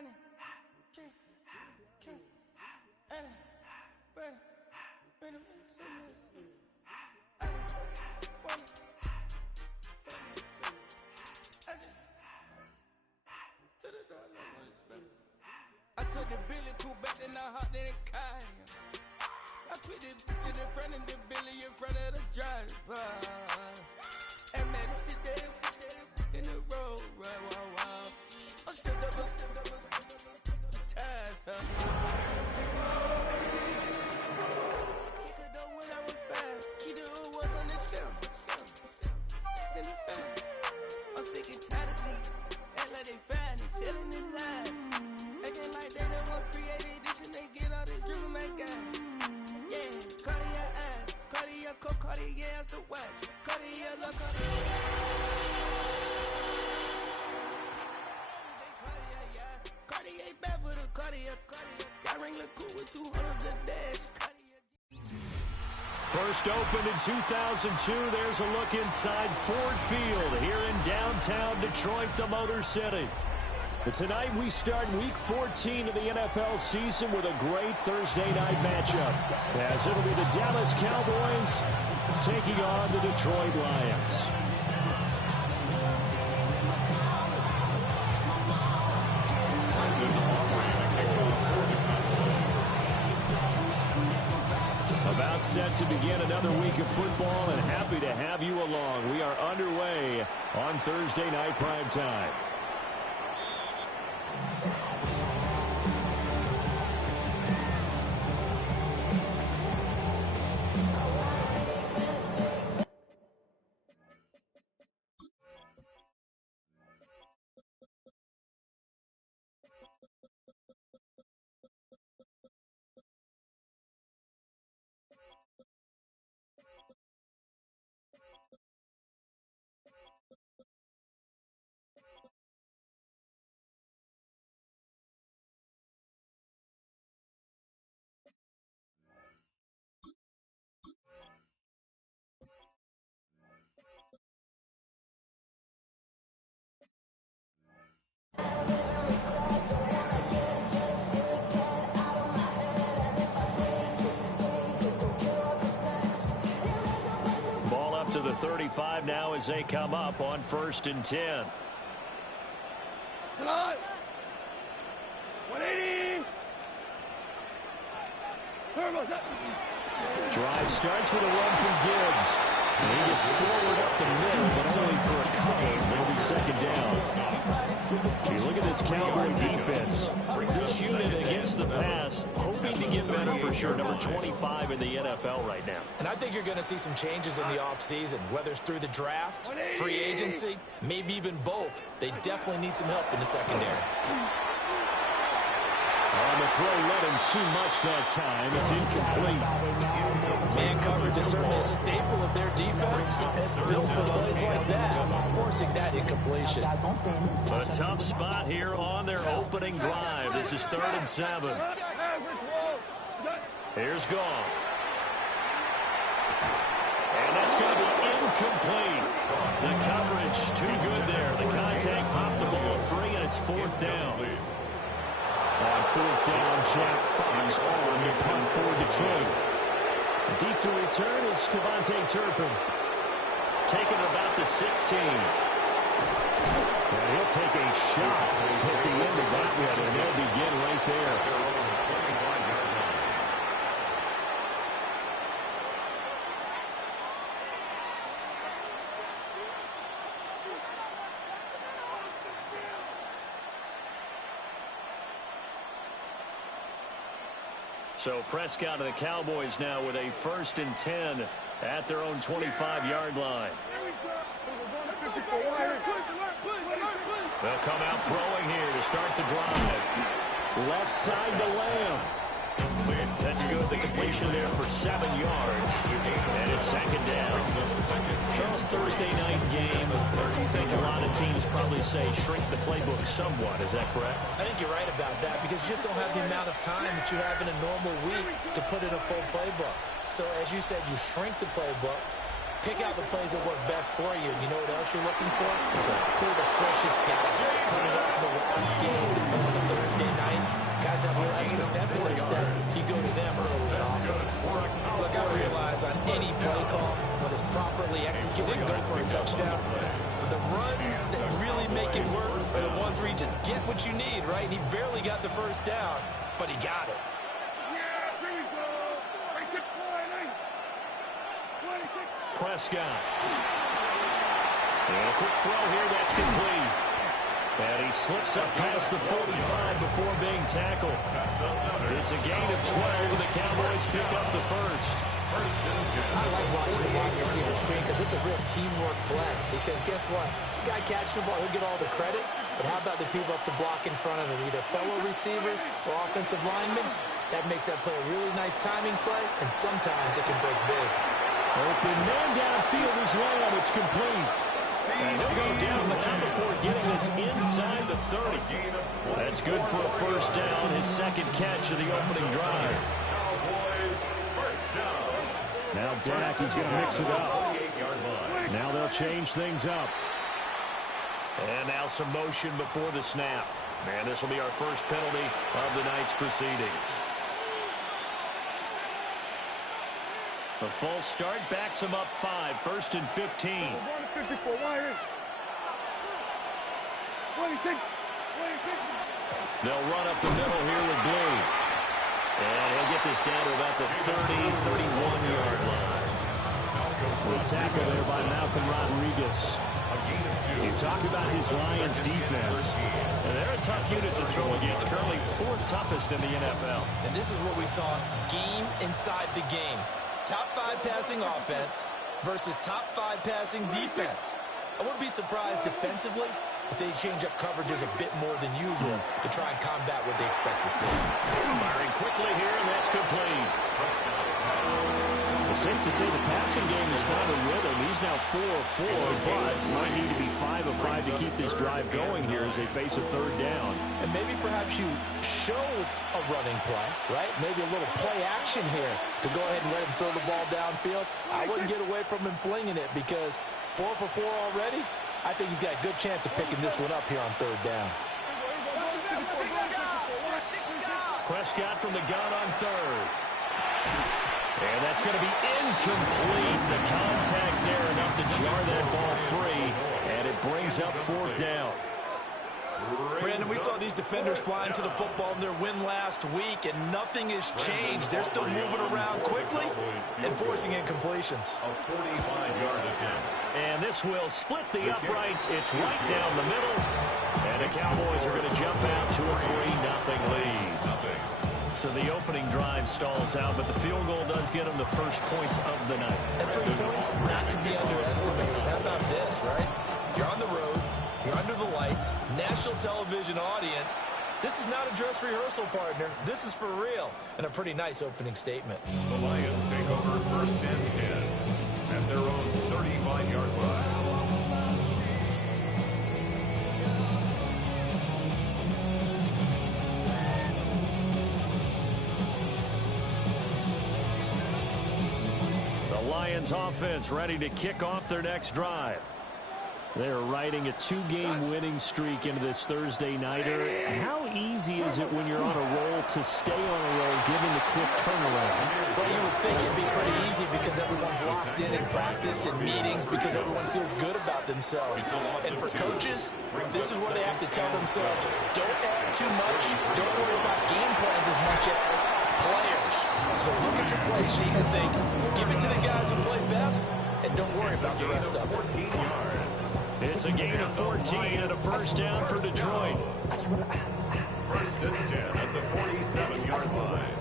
I took the Billy cool back, then I hopped in the car. I put the in front of the Billy in front of the driver. And man, sit there in the road, right, wow. I'm still double ties, huh? Kick it up when I was fast. Keep the old ones on the shelf. In the fan. I'm sick and tired of me. Act like they find it, telling them lies. Acting like they the one created this and they get all this driven my guys. Yeah, Cartier eyes, Cartier coke, Cartier ass to watch. Cartier look, Cartier. Cartier bad for the Cartier. Sky ring look cool with 200 the dash. First opened in 2002, there's a look inside Ford Field here in downtown Detroit, the Motor City. But tonight we start Week 14 of the NFL season with a great Thursday night matchup, as it'll be the Dallas Cowboys taking on the Detroit Lions. About set to begin another week of football, and happy to have you along. We are underway on Thursday night primetime. Ball up to the 35 now as they come up on 1st and 10. 180. Drive starts with a run from Gibbs. And he gets forward up the middle, but only for a couple. It'll be second down. You look at this Cowboy defense. This unit against the pass, hoping to get better for sure. Number 25 in the NFL right now. And I think you're going to see some changes in the offseason, whether it's through the draft, free agency, maybe even both. They definitely need some help in the secondary. On the throw, led him too much that time. It's incomplete. Man coverage is certainly a staple of their defense. It's built for plays like that, forcing that incompletion. A tough spot here on their opening drive. This is 3rd and 7. Here's Gong. And that's going to be incomplete. The coverage too good there. The contact popped the ball free, and it's 4th down. On 4th down, Jack Fox on to punt for Detroit. Deep to return is Cavante Turpin. Taking about the 16. And he'll take a shot at the end of that one, and they'll begin right there. So Prescott and the Cowboys now with a 1st and 10 at their own 25-yard line. They'll come out throwing here to start the drive. Left side to Lamb. That's good. The completion there for 7 yards. And it's 2nd down. Charles, Thursday night game. I think a lot of teams probably say shrink the playbook somewhat. Is that correct? I think you're right about that because you just don't have the amount of time that you have in a normal week to put in a full playbook. So as you said, you shrink the playbook, pick out the plays that work best for you. You know what else you're looking for? It's who are the freshest guys coming off the last game to play on a Thursday extra pep, but instead you go to them early and often. Look, I realize on any play call, when it's properly executed, go for a touchdown. But the runs that really make it work are the ones where you just get what you need, right? And he barely got the first down, but he got it. Prescott. And a quick throw here, that's complete. And he slips up past the 45 before being tackled. It's a gain of 12, and the Cowboys pick up the first. I like watching the wide receiver screen because it's a real teamwork play. Because guess what? The guy catching the ball, he'll get all the credit. But how about the people up to block in front of him, either fellow receivers or offensive linemen? That makes that play a really nice timing play, and sometimes it can break big. Open man downfield is Lamb. It's complete. And he'll go down, but not before getting this inside the 30. That's good for a first down, his second catch of the opening drive. Now Dak is going to mix it up. Now they'll change things up. And now some motion before the snap. And this will be our first penalty of the night's proceedings. The false start backs him up 5, 1st and 15. They'll run up the middle here with Blue. And he'll get this down to about the 30, 31-yard line. We'll tackle there by Malcolm Rodriguez. You talk about this Lions defense. And they're a tough unit to throw against, currently 4th toughest in the NFL. And this is what we talk game inside the game. Top 5 passing offense versus top 5 passing defense. I wouldn't be surprised defensively if they change up coverages a bit more than usual to try and combat what they expect to see. Firing quickly here, and that's complete. It's safe to say the passing game has found a rhythm. He's now 4 of 4, but might need to be 5 of 5 to keep this drive going here as they face a 3rd down. And maybe perhaps you show a running play, right? Maybe a little play action here to go ahead and let him throw the ball downfield. I wouldn't get away from him flinging it because 4 for 4 already. I think he's got a good chance of picking this one up here on 3rd down. Prescott from the gun on 3rd. And that's going to be incomplete. The contact there enough to jar that ball free, and it brings up 4th down. Brandon, we saw these defenders flying to the football in their win last week, and nothing has changed. They're still moving around quickly and forcing incompletions. A 45-yard attempt. And this will split the uprights. It's right down the middle. And the Cowboys are going to jump out to a 3-0 lead. So the opening drive stalls out, but the field goal does get them the first points of the night. And 3 points not to be underestimated. How about this, right? You're on the road. You're under the lights. National television audience. This is not a dress rehearsal, partner. This is for real. And a pretty nice opening statement. The Lions take over 1st and 10 at their own 35-yard line. Lions offense ready to kick off their next drive. They're riding a 2-game winning streak into this Thursday nighter. How easy is it when you're on a roll to stay on a roll given the quick turnaround? Well, you would think it'd be pretty easy because everyone's locked in practice and meetings because everyone feels good about themselves. And for coaches, this is where they have to tell themselves, don't add too much, don't worry about game plans as much as players. So look at your play sheet and think, give it to the guys who play best, and don't worry about the rest of it. It's a gain of 14 and a first down for Detroit. 1st and 10 at the 47-yard line.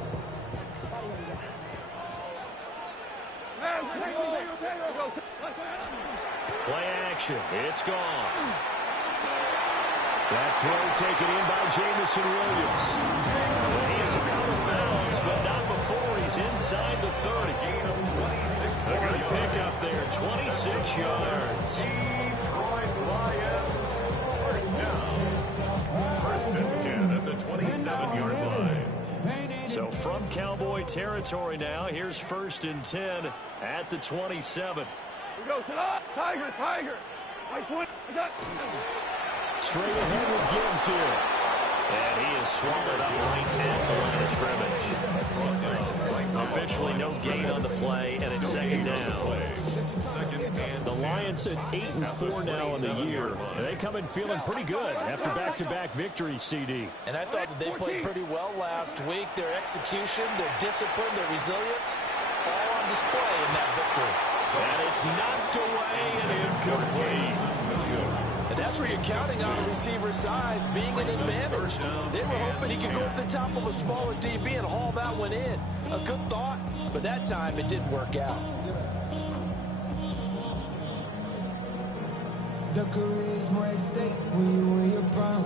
Play action. It's gone. That throw taken in by Jamison Williams. He is out of bounds, but not before he's inside the 30. They're going to pick up there 26 yards. Detroit Lions, first down. 1st and 10 at the 27-yard line. So from Cowboy territory now, here's 1st and 10 at the 27. We go to the Tiger. Like 20. Straight ahead with Gibbs here. And he is swallowed up right at the line of scrimmage. Officially no gain on the play, and it's second down. The Lions at 8-4 now in the year. And they come in feeling pretty good after back-to-back victories, CD. And I thought that they played pretty well last week. Their execution, their discipline, their resilience, all on display in that victory. And it's knocked away and incomplete. And that's where you're counting on the receiver's size being an advantage. They were hoping he could go over the top of a smaller DB and haul that one in. A good thought, but that time it didn't work out. The career is more at stake when you win your prime.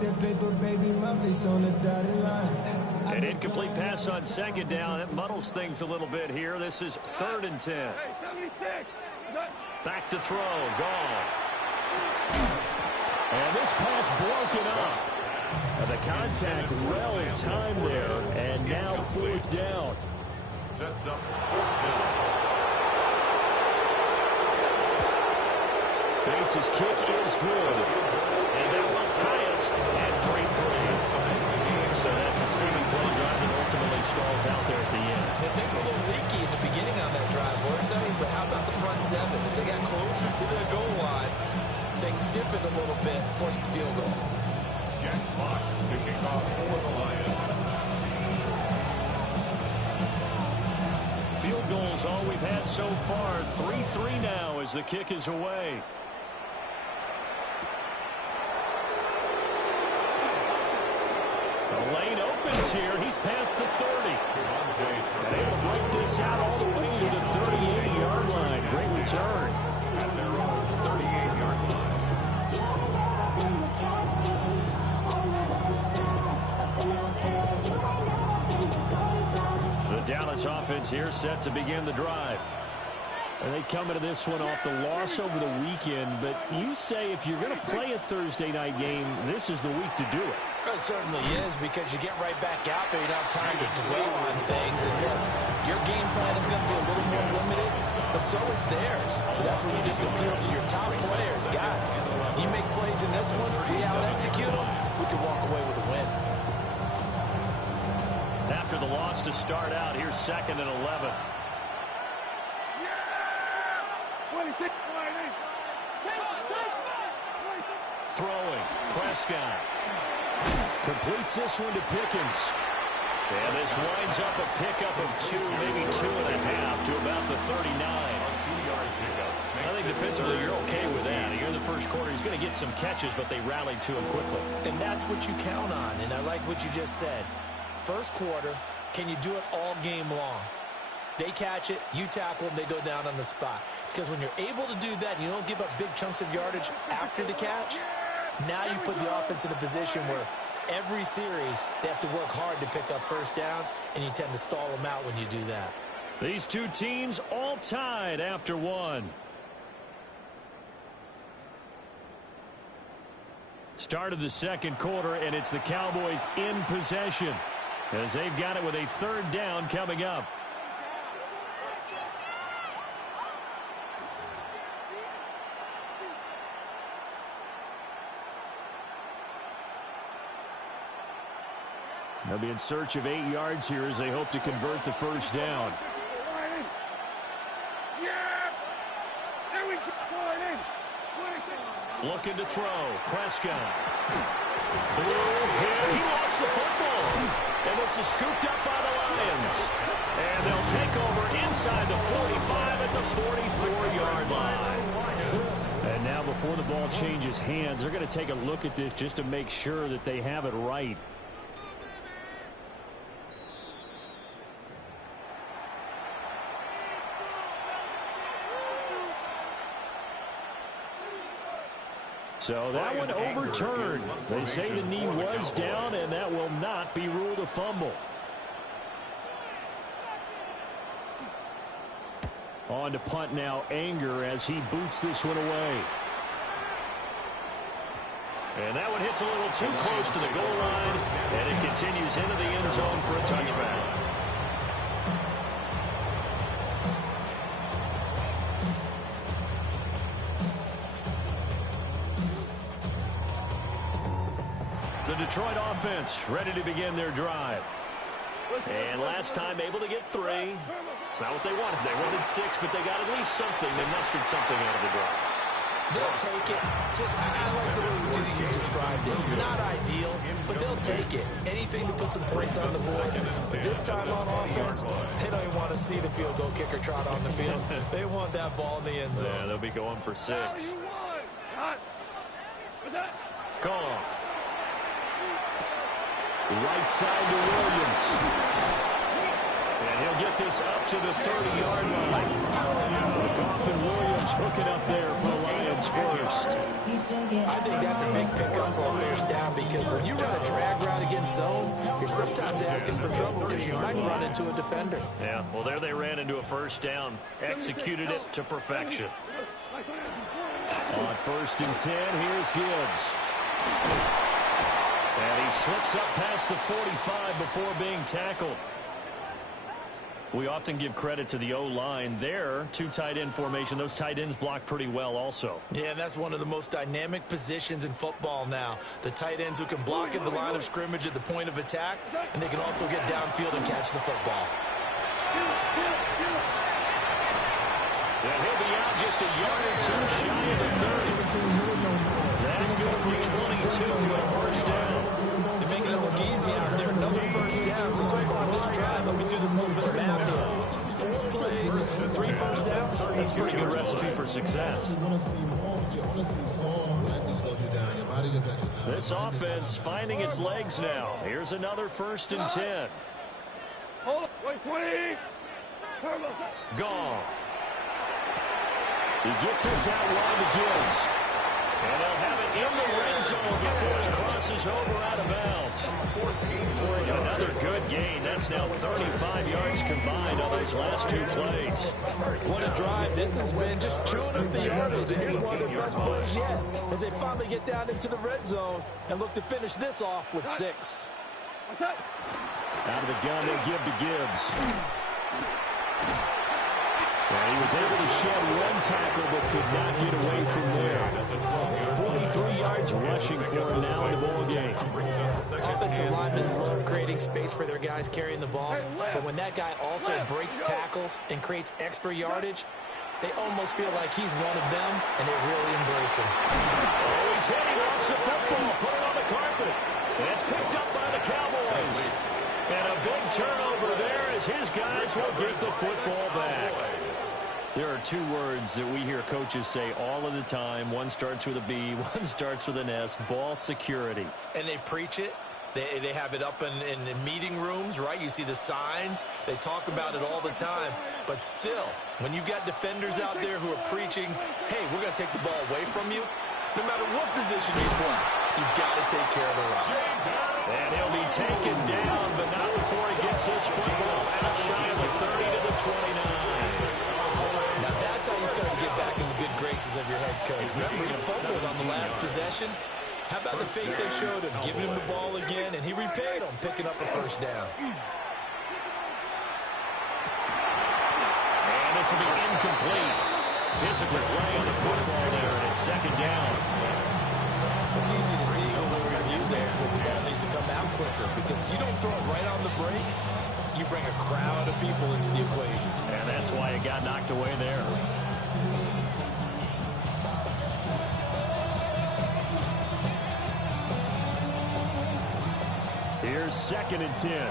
That paper, baby, my face on the dotted line. An incomplete pass on second down. That muddles things a little bit here. This is 3rd and 10. Back to throw. Goff. And this pass broken off. And the contact well timed there. And now 4th down. Sets up 4th down. Bates' kick is good. And that will tie us at 3-3. So that's a 7-play drive that ultimately stalls out there at the end. And things were a little leaky in the beginning on that drive, weren't they? But how about the front seven? As they got closer to the goal line, things stiffened a little bit and forced the field goal. Jack Fox to kick off for the Lions. Field goals all we've had so far. 3-3 now as the kick is away. The lane opens here. He's past the 30. And able to break this out all the way to the 38-yard line. Great return. At their own 38-yard line. The Dallas offense here set to begin the drive. And they come into this one off the loss over the weekend. But you say if you're going to play a Thursday night game, this is the week to do it. It certainly is, because you get right back out there. You don't have time to dwell on things. And then your game plan is going to be a little more limited, but so is theirs. So that's when you just appeal to your top players. Guys, you make plays in this one, we out-execute them, we can walk away with a win. After the loss to start out, here's 2nd and 11. Throwing, Prescott. Completes this one to Pickens. And this winds up a pickup of 2, maybe 2.5 to about the 39. I think defensively you're okay with that. Here in the first quarter, he's going to get some catches, but they rallied to him quickly. And that's what you count on, and I like what you just said. First quarter, can you do it all game long? They catch it, you tackle them, they go down on the spot. Because when you're able to do that and you don't give up big chunks of yardage after the catch, now you put the offense in a position where every series they have to work hard to pick up first downs, and you tend to stall them out when you do that. These two teams all tied after one. Start of the second quarter, and it's the Cowboys in possession as they've got it with a 3rd down coming up. They'll be in search of 8 yards here as they hope to convert the first down. Looking to throw. Prescott. He lost the football. And this is scooped up by the Lions. And they'll take over inside the 45 at the 44-yard line. And now before the ball changes hands, they're going to take a look at this just to make sure that they have it right. So that one overturned. They say the knee was down, and that will not be ruled a fumble. On to punt now, Anger, as he boots this one away. And that one hits a little too close to the goal line, and it continues into the end zone for a touchback. The Detroit offense ready to begin their drive. And last time able to get 3. It's not what they wanted. They wanted 6, but they got at least something. They mustered something out of the drive. They'll take it. I like the way you described it. Not ideal, but they'll take it. Anything to put some points on the board. But this time on offense, they don't even want to see the field goal kicker trot on the field. They want that ball in the end zone. Yeah, they'll be going for 6. Gone. Right side to Williams. And he'll get this up to the 30-yard line. Goff and Williams hooking up there for the Lions first. I think that's a big pickup for a first down because when you run a drag route against zone, you're sometimes asking for trouble because you might run into a defender. Yeah, well, there they ran into a first down. Executed it to perfection. On 1st and 10, here's Gibbs. And he slips up past the 45 before being tackled. We often give credit to the O-line there. 2 tight end formation. Those tight ends block pretty well also. Yeah, and that's one of the most dynamic positions in football now. The tight ends who can block at the line of scrimmage at the point of attack, and they can also get downfield and catch the football. And he'll be out just a yard or 2 shy of the 30. That good for 22 and a first down. They're making it look easy out there. Another first down. So far on this drive, let me do this little bit of math here. 4 plays, 3 first downs. That's a pretty good recipe for success. This offense finding its legs now. Here's another 1st and 10. Goff. He gets this out wide to Gibbs. And they'll have it in the red zone before he crosses over out of bounds. Another good gain. That's now 35 yards combined on those last 2 plays. What a drive this has been, just chewing up the yardage. And here's one of their best plays yet as they finally get down into the red zone and look to finish this off with 6. Out of the gun, they'll give to Gibbs. And he was able to shed 1 tackle but could not get away from there. 43 yards rushing for him now in the ball game. Offensive linemen love creating space for their guys carrying the ball, but when that guy also breaks tackles and creates extra yardage, they almost feel like he's one of them, and they really embrace him. Oh, he's hit. He lost the football. Put it on the carpet. And it's picked up by the Cowboys. And a big turnover there as his guys will get the football back. There are 2 words that we hear coaches say all of the time. One starts with a B, one starts with an S, ball security. And they preach it. They have it up in meeting rooms, right? You see the signs. They talk about it all the time. But still, when you've got defenders out there who are preaching, hey, we're going to take the ball away from you, no matter what position you play, you've got to take care of the rock. And he'll be taken down, but not before he gets this football out shy of the 30 to the 29. Now that's how you start to get back in the good graces of your head coach. Remember, he fumbled on the last possession. How about the faith they showed him, giving him the ball again, and he repaid him, picking up a first down. And this will be incomplete. Physical play on the football there, and it's 2nd down. It's easy to see when we review this that the ball needs to come out quicker because if you don't throw it right on the break, you bring a crowd of people into the equation. And that's why it got knocked away there. Here's 2nd and 10.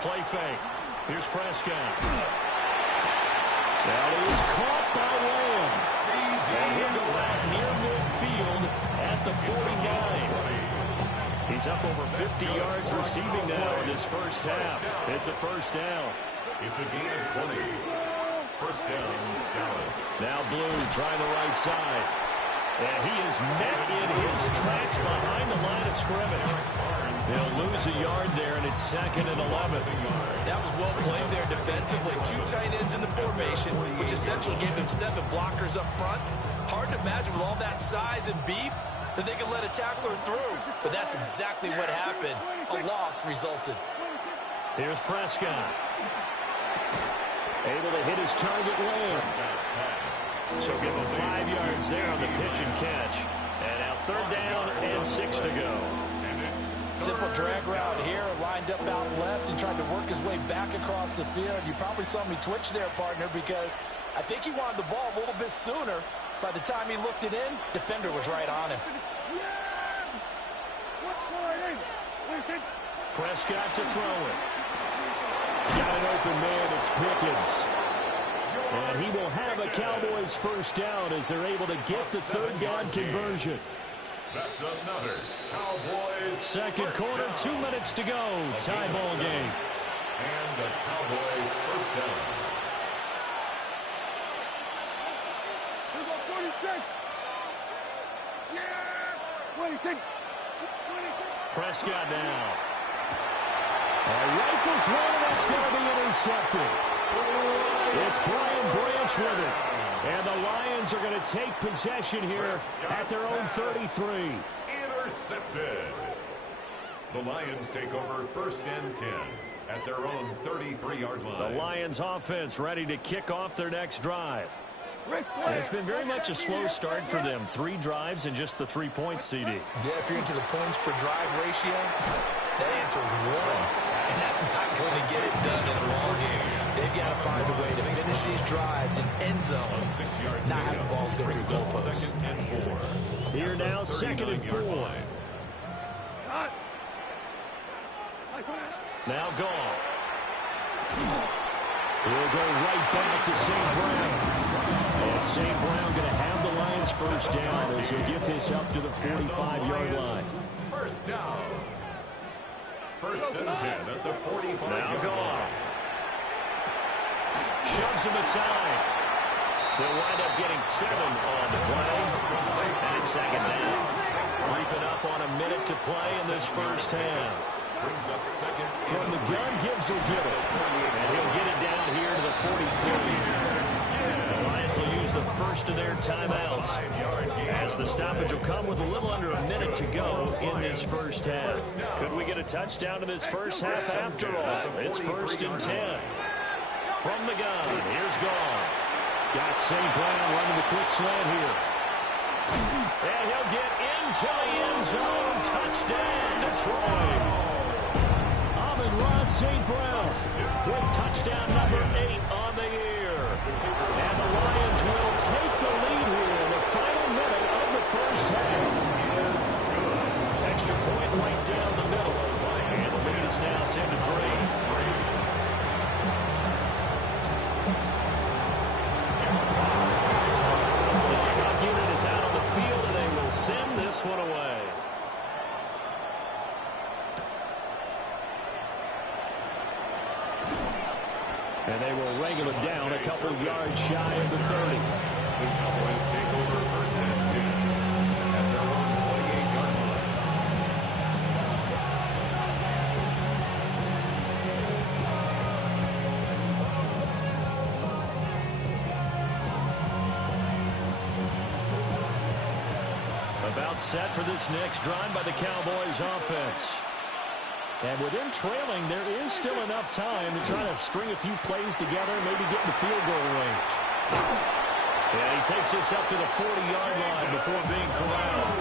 Play fake. Here's Prescott. That is caught by Lamb. And he'll go back near midfield at the 49. He's up over 50 yards receiving now in his first half. It's a first down. It's a gain of 20. First down, Dallas. Now Blue trying the right side. And he is met in his tracks behind the line of scrimmage. They'll lose a yard there, and it's 2nd and 11. That was well played there defensively. 2 tight ends in the formation, which essentially gave them 7 blockers up front. Hard to imagine with all that size and beef that they could let a tackler through. But that's exactly what happened. A loss resulted. Here's Prescott. Able to hit his target Lamb. So give him 5 yards there on the pitch and catch. And now 3rd down and 6 to go. Simple drag route here, lined up out left and tried to work his way back across the field. You probably saw me twitch there, partner, because I think he wanted the ball a little bit sooner. By the time he looked it in, defender was right on him. Prescott to throw it. Got an open man, it's Pickens. And he will have a Cowboys 1st down as they're able to get the 3rd down conversion. That's another Cowboys. 2nd quarter, 2 minutes to go. Tie ball game. And the Cowboy 1st down. Prescott now. Rifles one, and that's going to be intercepted. It's Brian Branch with it. And the Lions are going to take possession here at their own 33. Intercepted. The Lions take over 1st and 10 at their own 33-yard line. The Lions offense ready to kick off their next drive. And it's been very much a slow start for them. 3 drives and just the 3 points, CD. Yeah, if you're into the points per drive ratio, that answer is 1. And that's not going to get it done in a ball game. They've got to find a way to finish these drives in end zones, not having balls go through goalposts. Here now, 2nd and 4. Now Goff. He'll go right back to St. Brown. And St. Brown going to have the Lions 1st down as he'll get this up to the 45-yard line. 1st down. 1st and 10 at the 45. Now Goff. Shoves him aside. They'll wind up getting 7 on the play. And it's 2nd down. Creeping up on a minute to play in this 1st half. Brings up 2nd. From the gun, Gibbs will get it. And he'll get it down here to the 43. The Lions will use the first of their timeouts as the stoppage will come with a little under a minute to go in this 1st half. Could we get a touchdown in this 1st half after all? It's 1st and 10. From the gun, here's Goff. Got St. Brown running the quick slant here. And he'll get into the end zone. Touchdown, Detroit. Ross St. Brown with touchdown number 8 on the year. And the Lions will take the lead here in the final minute of the 1st half. Extra point right down the middle. And the lead is now 10-3. The kickoff unit is out on the field, and they will send this one away. And they will wrangle it down a couple of yards shy of the 30. The Cowboys take over 1st and 10 at their own 28-yard line. About set for this next drive by the Cowboys offense. And with them trailing, there is still enough time to try to string a few plays together, maybe get in the field goal range. And he takes this up to the 40-yard line before being corralled.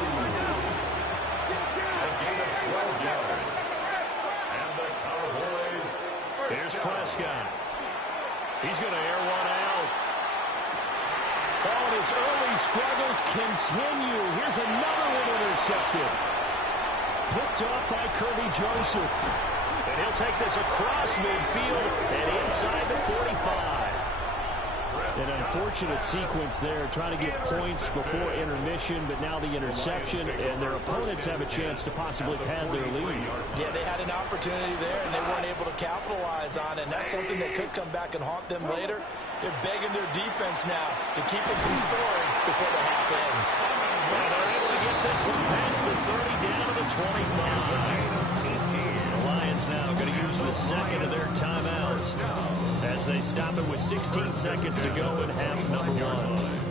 A gain of 12 yards. And the Cowboys. Here's Prescott. He's going to air one out. Oh, and his early struggles continue. Here's another one intercepted. Picked off by Kirby Joseph. And he'll take this across midfield and inside the 45. An unfortunate sequence there, trying to get points before intermission, but now the interception, and their opponents have a chance to possibly pad their lead. Yeah, they had an opportunity there, and they weren't able to capitalize on it, and that's something that could come back and haunt them later. They're begging their defense now to keep it from scoring before the half ends. And they're able to get this one past the 30 down to the 25. The Lions now going to use the second of their timeouts as they stop it with 16 seconds to go in half number 1.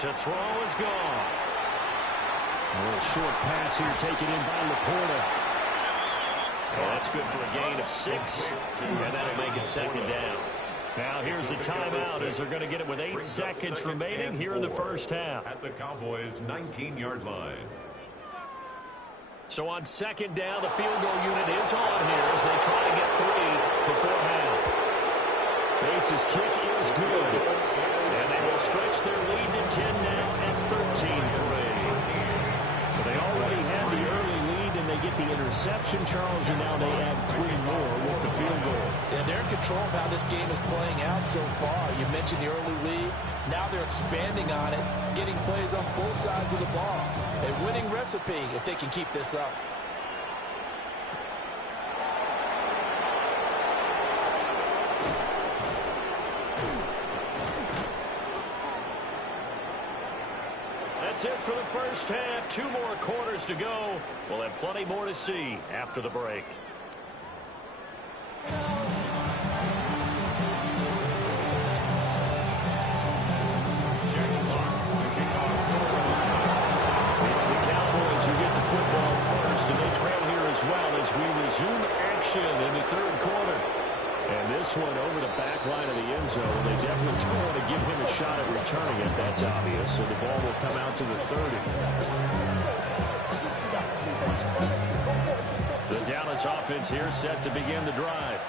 To throw is gone. A little short pass here taken in by Laporta. Well, that's good for a gain of 6, and that'll make it second down. Now here's a timeout as they're going to get it with 8 seconds remaining here in the first half. At the Cowboys' 19-yard line. So on second down, the field goal unit is on here as they try to get 3 before half. Bates' kick is good. And they will stretch their lead to 10 now at 13-3. But they already had the early lead, and they get the interception, Charles, and now they add 3 more with the field goal. Yeah, they're in control of how this game is playing out so far. You mentioned the early lead. Now they're expanding on it, getting plays on both sides of the ball. A winning recipe if they can keep this up. That's it for the first half. 2 more quarters to go. We'll have plenty more to see after the break. It's the Cowboys who get the football first, and they trail here as well as we resume action in the third quarter. And this one over the back line of the end zone. They definitely don't want to give him a shot at returning it. That's obvious. So the ball will come out to the 30. The Dallas offense here set to begin the drive.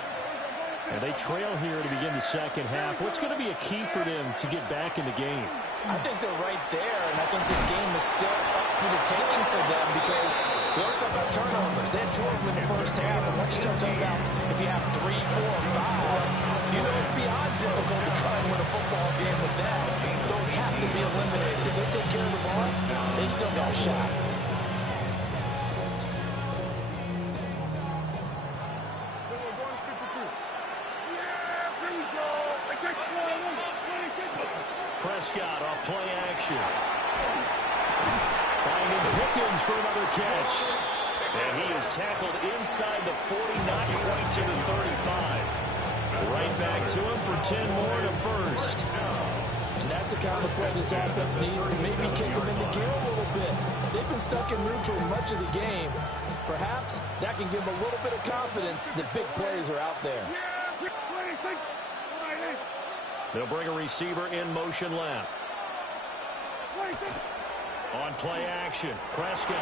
And they trail here to begin the second half. What's going to be a key for them to get back in the game? I think they're right there, and I think this game is still up for the taking for them because we always talk about turnovers. They had 2 of them in the first half, and once you start talking about if you have 3, 4, 5, you know it's beyond difficult to try and win a football game with that. Those have to be eliminated. If they take care of the ball, they still got a shot. Prescott off play action. Finding Pickens for another catch. And he is tackled inside the 40, not quite to the 35. Right back to him for 10 more to first. And that's the kind of play this offense needs to maybe kick them into gear a little bit. They've been stuck in neutral much of the game. Perhaps that can give them a little bit of confidence that big plays are out there. They'll bring a receiver in motion left. On play action, Prescott.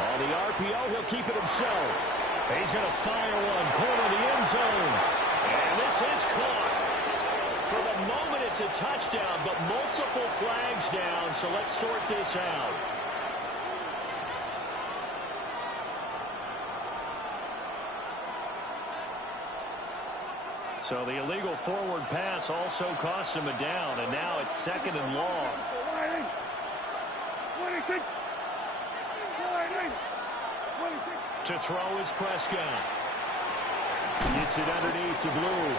On the RPO, he'll keep it himself. He's going to fire one, corner of the end zone. And this is caught. For the moment, it's a touchdown, but multiple flags down, so let's sort this out. So the illegal forward pass also cost him a down, and now it's 2nd and long. To throw is Prescott. Gets it underneath to Blue.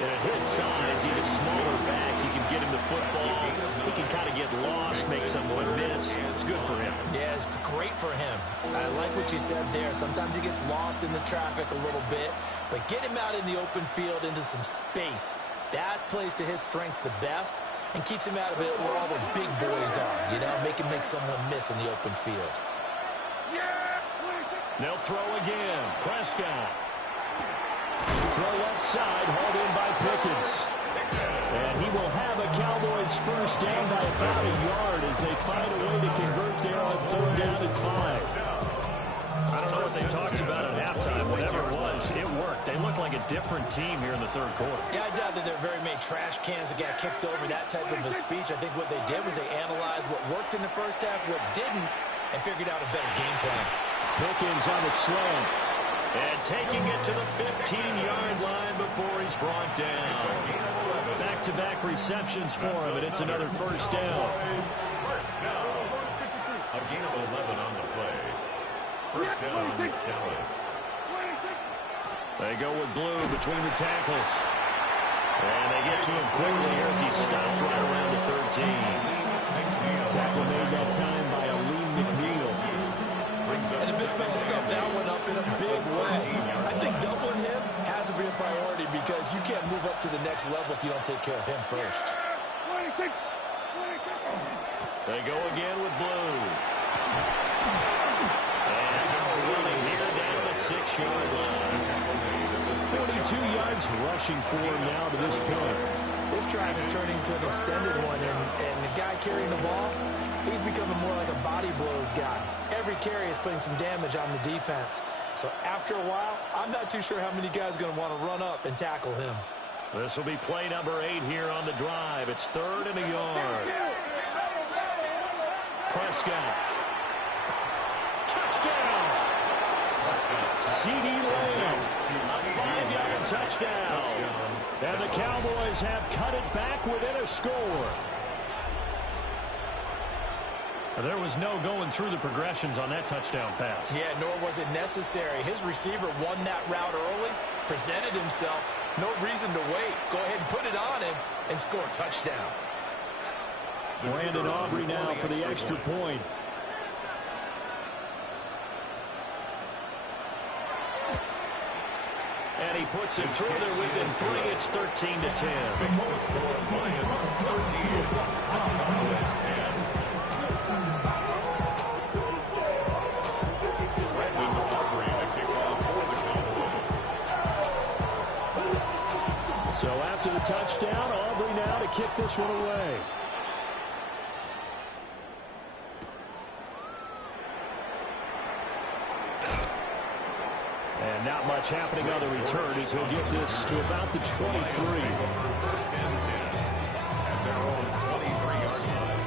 And at his size, he's a smaller back. You can get him the football. He can kind of get lost, make someone miss. It's good for him. Yeah, it's great for him. I like what you said there. Sometimes he gets lost in the traffic a little bit, but get him out in the open field into some space. That plays to his strengths the best and keeps him out of it where all the big boys are, you know, make someone miss in the open field. They'll throw again. Prescott. Throw left side, hauled in by Pickens. And he will have a Cowboys first down by about a yard as they find a way to convert there on 3rd down and 5. I don't know what they talked about at halftime. Whatever it was, it worked. They look like a different team here in the 3rd quarter. Yeah, I doubt that there are very many trash cans that got kicked over, that type of a speech. I think what they did was they analyzed what worked in the first half, what didn't, and figured out a better game plan. Pickens on the slant. And taking it to the 15-yard line before he's brought down. Back-to-back receptions for him, and it's another first down. A gain of 11 on the play. First down, Dallas. They go with Blue between the tackles. And they get to him quickly as he stopped right around the 13. Tackle made that time by Aleem McNeil. And the big fella stuffed that one up in a big way. I think doubling him has to be a priority because you can't move up to the next level if you don't take care of him first. They go again with blue. And now running here down the 6-yard line. 42 yards rushing for him now to this point. This drive is turning into an extended one, and the guy carrying the ball, he's becoming more like a body blows guy. Every carry is putting some damage on the defense. So after a while, I'm not too sure how many guys are going to want to run up and tackle him. This will be play number 8 here on the drive. It's 3rd and a yard. Prescott. Touchdown. C.D. Lamb. A 5-yard touchdown. And the Cowboys have cut it back within a score. There was no going through the progressions on that touchdown pass. Yeah, nor was it necessary. His receiver won that route early, presented himself. No reason to wait. Go ahead and put it on him and score a touchdown. Brandon Aubrey now for the extra point. And he puts it through there within 3. It's 13-10. Lions 13. Cowboys 10. So after the touchdown, Aubrey now to kick this one away. And not much happening on the return as he'll get this to about the 23. First and 10 at their own 23-yard line.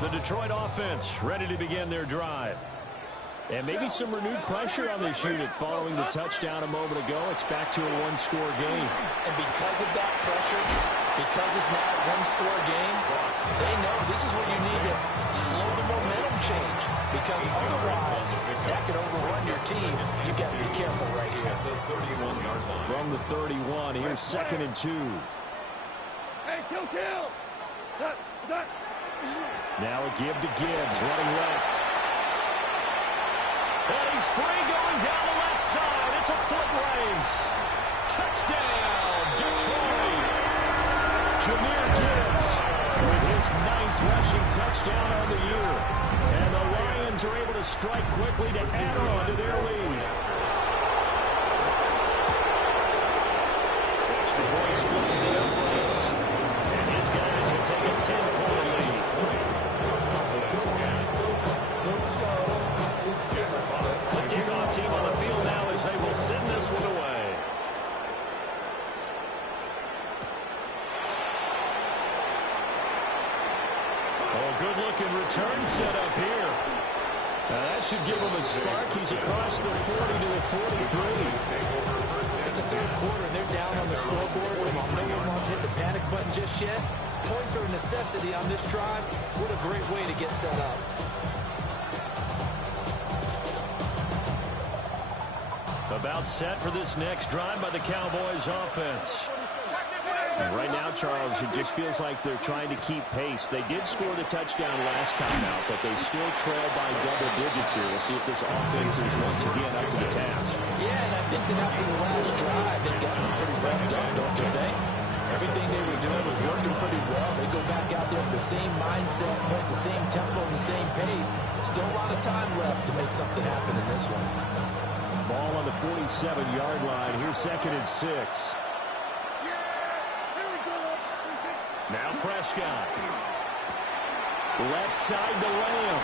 The Detroit offense ready to begin their drive. And maybe some renewed pressure on this unit following the touchdown a moment ago. It's back to a one-score game. And because of that pressure, because it's now a one-score game, they know this is where you need to slow the momentum change. Because otherwise, that could overrun your team. You've got to be careful right here. From the 31, here's 2nd and 2. Hey, kill! Now a give to Gibbs, running left. And he's free going down the left side. It's a foot race. Touchdown, Detroit. Jahmyr Gibbs with his 9th rushing touchdown on the year. And the Lions are able to strike quickly to add on to their lead. Extra point splits the uprights. And his guys will take a 10-point lead. The kickoff team on the field now as they will send this one away. Oh, good-looking return set up here. That should give him a spark. He's across the 40 to the 43. It's the 3rd quarter, and they're down on the scoreboard. And while no one wants to hit the panic button just yet, points are a necessity on this drive. What a great way to get set up. About set for this next drive by the Cowboys offense. And right now, Charles, it just feels like they're trying to keep pace. They did score the touchdown last time out, but they still trail by double digits here. We'll see if this offense is once again up to the task. Yeah, and I think that after the last drive, they've gotten pretty wrapped up, don't they? Everything they were doing was working pretty well. They go back out there with the same mindset, the same tempo, and the same pace. Still a lot of time left to make something happen in this one. Ball on the 47-yard line. Here's 2nd and 6. Now Prescott. Left side to Lamb.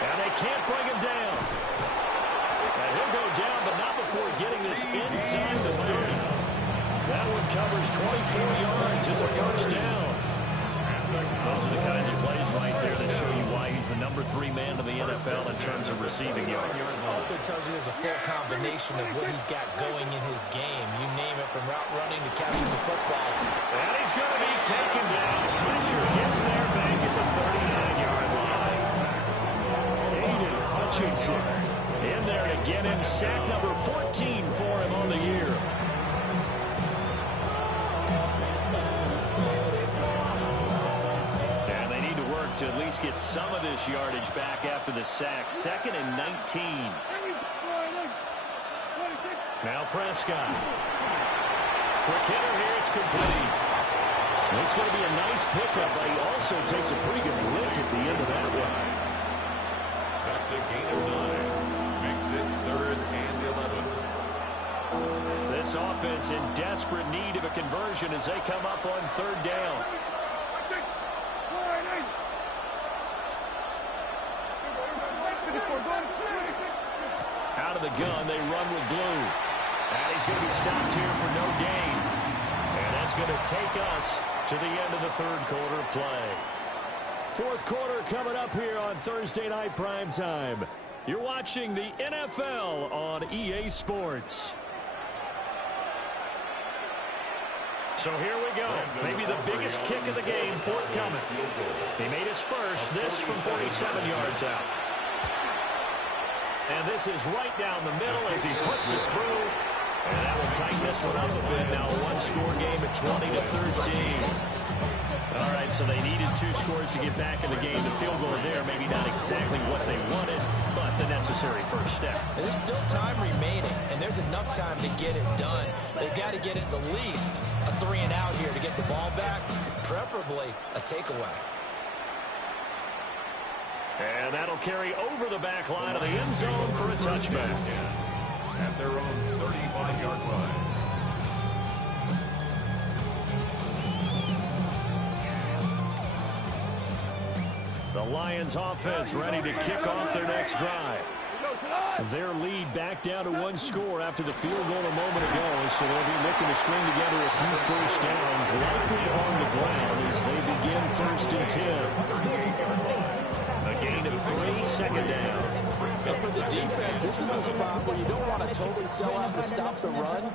And they can't bring him down. And he'll go down, but not before getting this inside the 30. That one covers 24 yards. It's a first down. Those are the kinds of plays right there that show you why he's the number 3 man in the NFL in terms of receiving yards. Also tells you there's a full combination of what he's got going in his game. You name it, from route running to catching the football. And he's going to be taken down. Pressure gets there back at the 39-yard line. Aiden Hutchinson in there to get him sack number 14 for him on the year. to at least get some of this yardage back after the sack. 2nd and 19. Now Prescott. Quick hitter here. It's complete. It's going to be a nice pickup, but he also takes a pretty good lick at the end of that one. That's a gain of 9. Makes it 3rd and 11. This offense in desperate need of a conversion as they come up on 3rd down. Out of the gun, they run with Blue. And he's going to be stopped here for no gain. And that's going to take us to the end of the 3rd quarter of play. 4th quarter coming up here on Thursday Night Primetime. You're watching the NFL on EA Sports. So here we go. Maybe the biggest kick of the game forthcoming. He made his first, this from 47 yards out. And this is right down the middle as he puts it through. And that will tighten this one up a bit. Now a one-score game at 20-13. All right, so they needed 2 scores to get back in the game. The field goal there, maybe not exactly what they wanted, but the necessary first step. There's still time remaining, and there's enough time to get it done. They've got to get at the least a 3-and-out here to get the ball back, preferably a takeaway. And that'll carry over the back line of the end zone for a touchback. At their own 35-yard line. The Lions offense ready to kick off their next drive. Their lead back down to 1 score after the field goal a moment ago, so they'll be looking to string together a few first downs, likely on the ground as they begin 1st and 10. A gain of 3, 2nd down. And for the defense, this is a spot where you don't want to totally sell out to stop the run,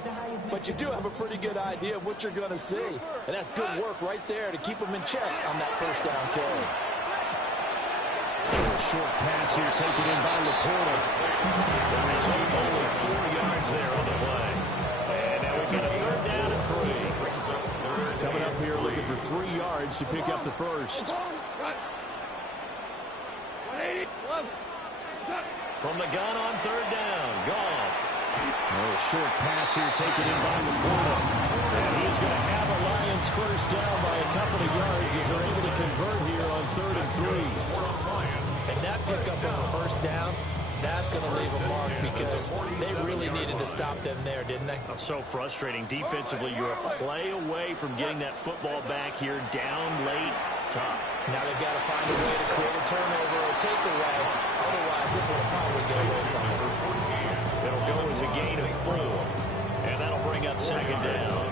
but you do have a pretty good idea of what you're going to see. And that's good work right there to keep them in check on that first down carry. Short pass here taken in by Laporta. There is only 4 yards there on the play. And now we've got a 3rd down and 3. Coming up here looking for 3 yards to pick up the first. From the gun on 3rd down, Goff. Short pass here taken in by Laporta. And he's going to have a Lions first down by a couple of yards as they're able to convert here on 3rd and 3. And that pickup of a first down, that's going to leave a mark because they really needed to stop them there, didn't they? So frustrating. Defensively, you're a play away from getting that football back here down late. Tough. Now they've got to find a way to create a turnover or takeaway. Otherwise, this one will probably get away from them. It'll go as a gain of 4. And that'll bring up 2nd down.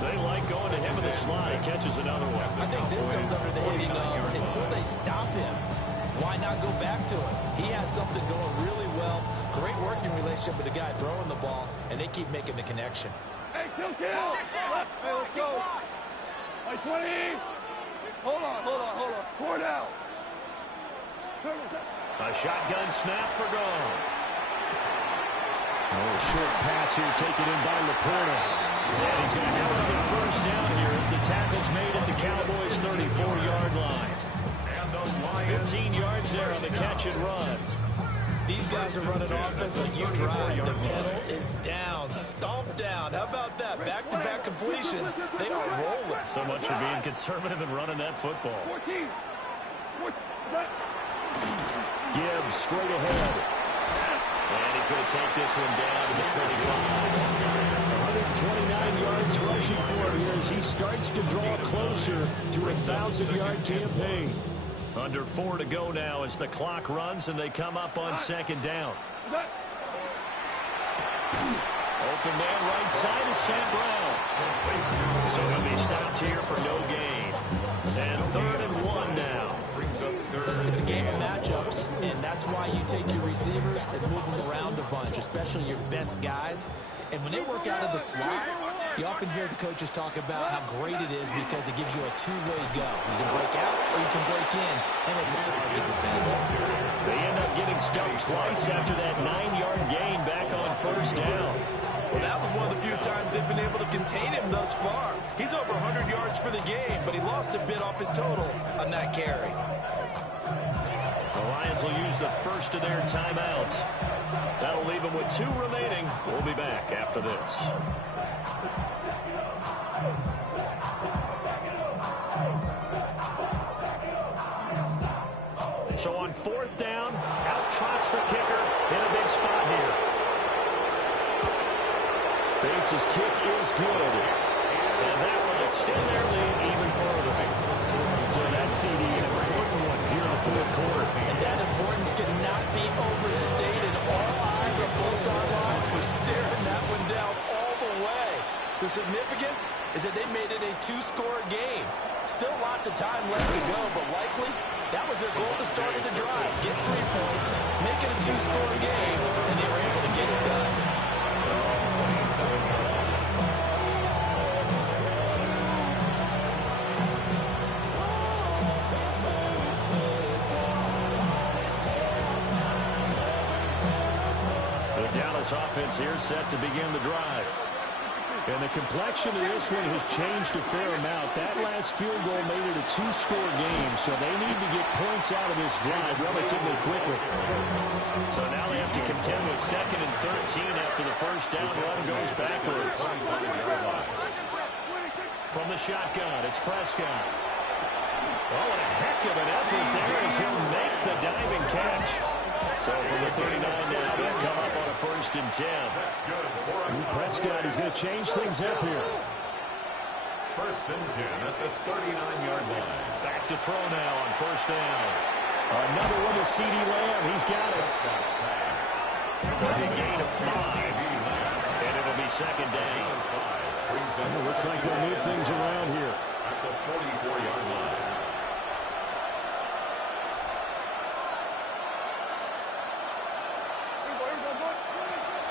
They like going to him in the slot. He catches another one. I think this comes under the heading of until they stop him, why not go back to him? He has something going really well. Great working relationship with the guy throwing the ball, and they keep making the connection. Hey, kill! Hey, let's go. Hey, 20. Hold on. 4 down. A shotgun snap for Goff. Short pass here taken in by Laporta. And he's going to have another first down here as the tackle's made at the Cowboys' 34-yard line. 15 yards there on the catch and run. These guys are running offense like you drive. The pedal is down, stomped down. How about that? Back-to-back completions. They are rolling. So much for being conservative and running that football. 14. Gibbs straight ahead. And he's going to take this one down to the 25. 129 yards rushing for him here as he starts to draw closer to a 1,000-yard campaign. Under 4 to go now as the clock runs and they come up on 2nd down. Open man right side is Sam Brown. So he'll be stopped here for no gain. And 3rd and 1 now. It's a game of matchups, and that's why you take your receivers and move them around a bunch, especially your best guys. And when they work out of the slot, you often hear the coaches talk about how great it is because it gives you a two-way go. You can break out, or you can break in. It makes it hard to defend. They end up getting stumped twice after that 9-yard gain back on first down. Well, that was one of the few times they've been able to contain him thus far. He's over 100 yards for the game, but he lost a bit off his total on that carry. The Lions will use the first of their timeouts. That'll leave them with 2 remaining. We'll be back after this. So on fourth down, out trots the kicker in a big spot here. Bates' kick is good. And that will extend their lead even further. So that CD, an important one here in the fourth quarter. And that importance cannot be overstated. All eyes on both sidelines were staring that one down all the way. The significance is that they made it a 2-score game. Still lots of time left to go, but likely that was their goal at the start of the drive. Get 3 points, make it a 2-score game, and they were able to get it done. The Dallas offense here set to begin the drive. And the complexion of this one has changed a fair amount. That last field goal made it a 2-score game, so they need to get points out of this drive relatively quickly. So now they have to contend with 2nd and 13 after the first down run goes backwards. From the shotgun, it's Prescott. Oh, and a heck of an effort there as he'll make the diving catch. So from the 39 now, they'll come up on a 1st and 10. Prescott is going to change things up here. 1st and 10 at the 39-yard line. Back to throw now on 1st down. Another one to CeeDee Lamb. He's got it. A big gain of 5. And it'll be 2nd down. It looks like they'll move things around here. At the 44-yard line.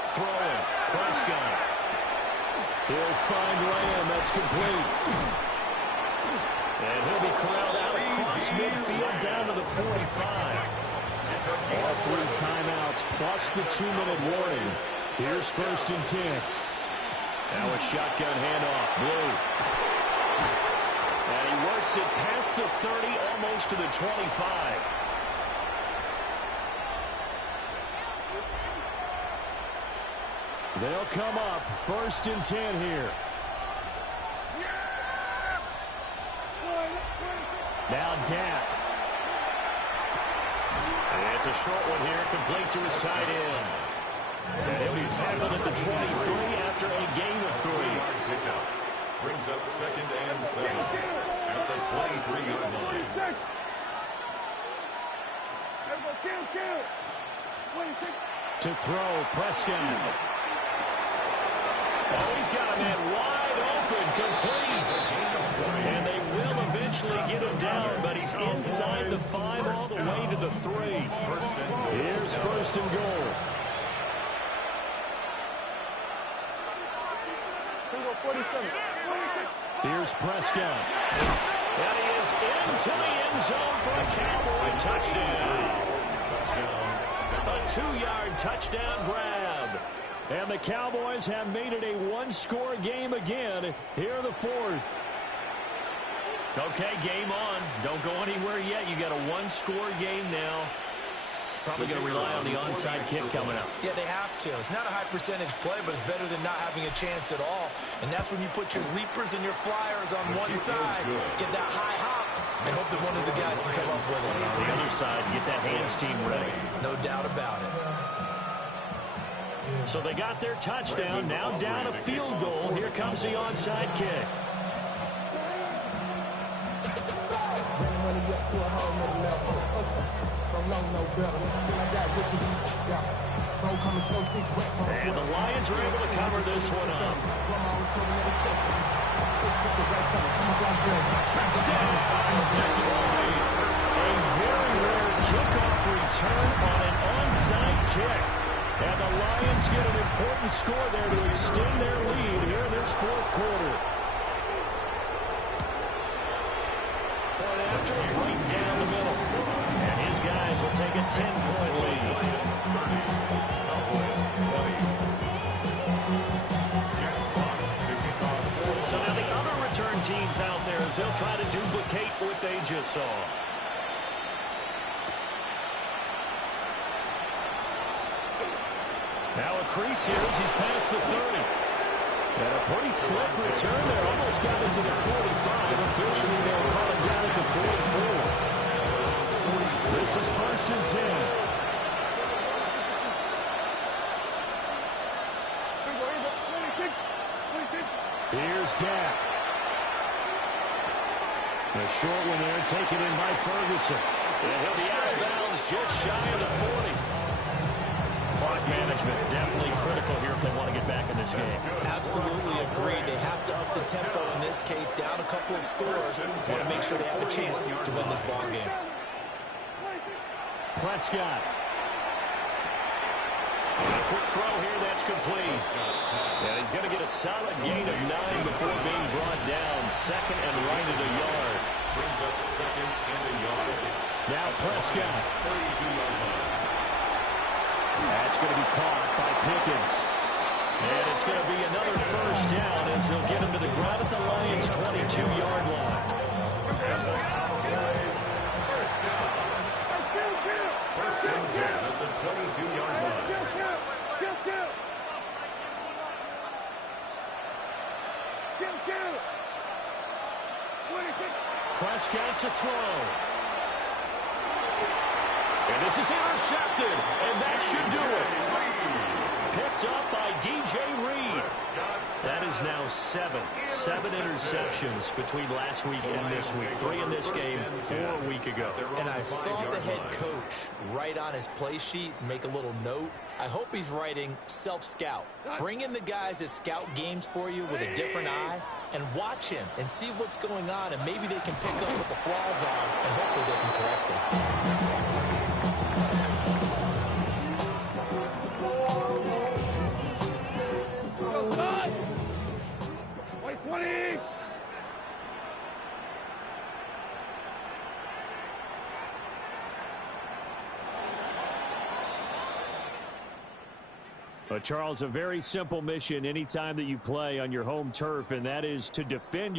Throwing. Prescott. He'll find Lamb. That's complete. And he'll be corralled out across midfield down to the 45. All 3 timeouts plus the 2-minute warning. Here's 1st and 10. Now a shotgun handoff. Blue. And he works it past the 30, almost to the 25. They'll come up 1st and 10 here. Now Dak. And it's a short one here, complete to his tight end. And he'll be tackled at the 23 after a gain of 3. Brings up 2nd and 7 at the 23-yard line. To throw, Prescott. Oh, he's got a man wide open, complete. And they will eventually get him down, but he's inside the 5 all the way to the 3. Here's 1st and goal. Here's Prescott. And he is into the end zone for a Cowboy touchdown. A 2-yard touchdown grab. And the Cowboys have made it a 1-score game again here in the 4th. Okay, game on. Don't go anywhere yet. You got a 1-score game now. Probably going to rely on the onside kick coming up. Yeah, they have to. It's not a high-percentage play, but it's better than not having a chance at all. And that's when you put your leapers and your flyers on one side, get that high hop, and hope that one of the guys can come up with it. On the other side, get that hands team ready. No doubt about it. So they got their touchdown. Now down a field goal. Here comes the onside kick. And the Lions are able to cover this one up. Touchdown, Detroit. A very rare kickoff return on an onside kick. And the Lions get an important score there to extend their lead here in this 4th quarter. after it right down the middle. And his guys will take a 10-point lead. Lions 30, Cowboys 20. So now the other return teams out there as they'll try to duplicate what they just saw. Now a crease here as he's past the 30. And a pretty slick return there. Almost got into the 45. Officially, they'll call him down at the 44. This is 1st and 10. Here's Dak. A short one there, taken in by Ferguson. And he'll be out of bounds just shy of the 40. Clock management definitely critical here if they want to get back in this game. Absolutely agreed. They have to up the tempo in this case, down a couple of scores. Want to make sure they have a chance to win this ball game. Prescott. A quick throw here, that's complete. And he's going to get a solid gain of 9 before being brought down. Second and right at a yard. Brings up second and a yard. Now Prescott. 32-yard line. That's going to be caught by Pickens. And it's going to be another first down as they'll get him to the ground at the Lions' 22-yard line. And the Cowboys, first down. First and 10 at the 22-yard line. Prescott to throw. And this is intercepted, and that should do it. Picked up by DJ Reed. That is now 7 interceptions between last week and this week. 3 in this game, 4 a week ago. And I saw the head coach write on his play sheet, make a little note. I hope he's writing self-scout. Bring in the guys that scout games for you with a different eye and watch him and see what's going on, and maybe they can pick up what the flaws are, and hopefully they can correct them. But Charles, a very simple mission anytime that you play on your home turf, and that is to defend your